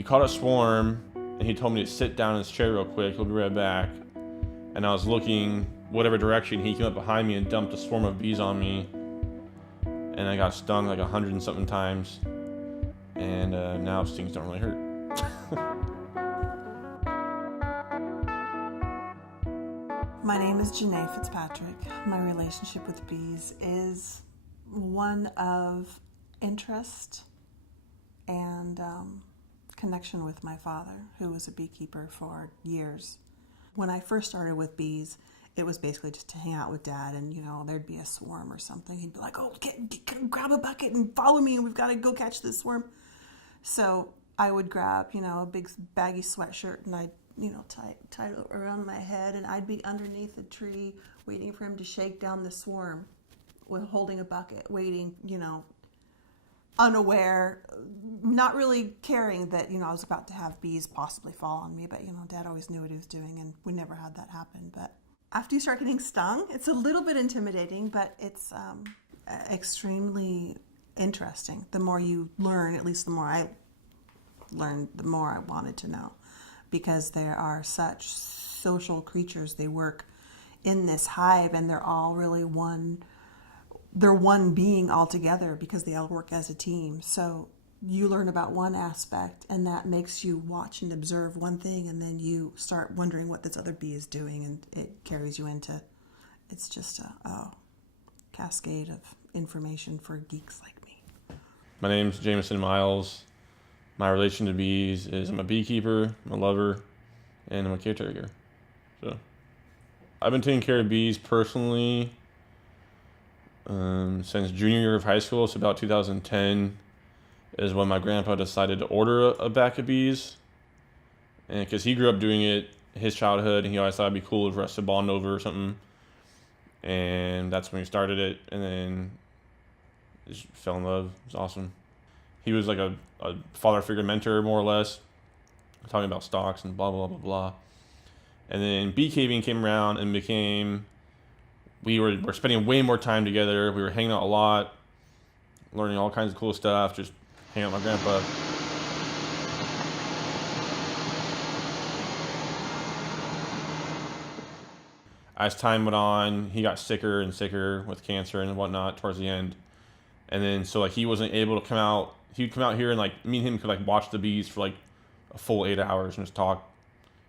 we caught a swarm, and he told me to sit down in his chair real quick. He'll be right back. And I was looking whatever direction. He came up behind me and dumped a swarm of bees on me, and I got stung like 100 and something times. And now stings don't really hurt. My name is Janae Fitzpatrick. My relationship with bees is one of interest and connection with my father, who was a beekeeper for years. When I first started with bees, it was basically just to hang out with Dad, and there'd be a swarm or something. He'd be like, "Oh, grab a bucket and follow me, and we've got to go catch this swarm." So I would grab, a big baggy sweatshirt, and I'd tie it around my head, and I'd be underneath a tree waiting for him to shake down the swarm with holding a bucket, waiting, unaware, not really caring that, I was about to have bees possibly fall on me. But, Dad always knew what he was doing, and we never had that happen. But after you start getting stung, it's a little bit intimidating, but it's extremely interesting. The more you learn, at least the more I learned, the more I wanted to know. Because they are such social creatures. They work in this hive, and they're all really one being all together because they all work as a team. So you learn about one aspect, and that makes you watch and observe one thing, and then you start wondering what this other bee is doing, and it carries you into, it's just a cascade of information for geeks like me. My name's Jameson Miles. My relation to bees is I'm a beekeeper, I'm a lover, and I'm a caretaker. So I've been taking care of bees personally since junior year of high school. So about 2010 is when my grandpa decided to order a back of bees. And because he grew up doing it his childhood, and he always thought it'd be cool for us to bond over or something. And that's when we started it, and then just fell in love. It was awesome. He was like a father figure mentor, more or less, talking about stocks and blah, blah, blah, blah. And then beekeeping came around and we were spending way more time together. We were hanging out a lot, learning all kinds of cool stuff, just hanging out with my grandpa. As time went on, he got sicker and sicker with cancer and whatnot towards the end. And then, so he wasn't able to come out. He'd come out here, and me and him could watch the bees for a full 8 hours and just talk.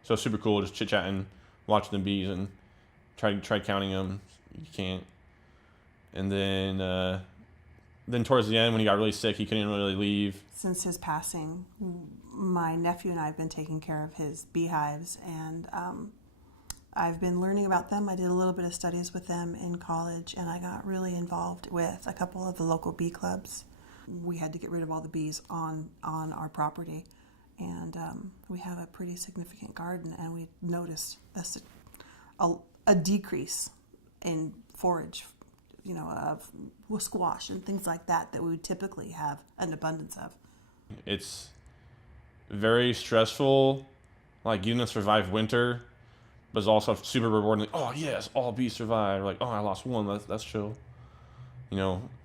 So it's super cool, just chit-chatting, watching the bees, and try counting them. You can't. And then towards the end, when he got really sick, he couldn't really leave. Since his passing, my nephew and I have been taking care of his beehives, and I've been learning about them. I did a little bit of studies with them in college, and I got really involved with a couple of the local bee clubs. We had to get rid of all the bees on our property, and we have a pretty significant garden, and we noticed a decrease in forage, of squash and things like that we would typically have an abundance of. It's very stressful, getting to survive winter, but it's also super rewarding. Oh yes, all bees survived. Oh, I lost one. That's chill.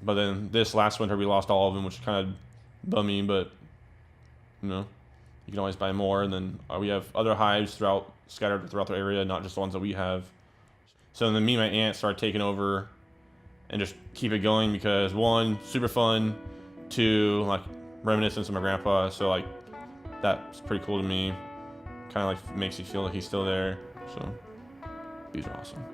But then this last winter we lost all of them, which kind of bummed me. But you can always buy more. And then we have other hives scattered throughout the area, not just the ones that we have. So then me and my aunt started taking over and just keep it going because one, super fun. Two, reminiscence of my grandpa. So that's pretty cool to me. Kind of makes you feel like he's still there. So bees are awesome.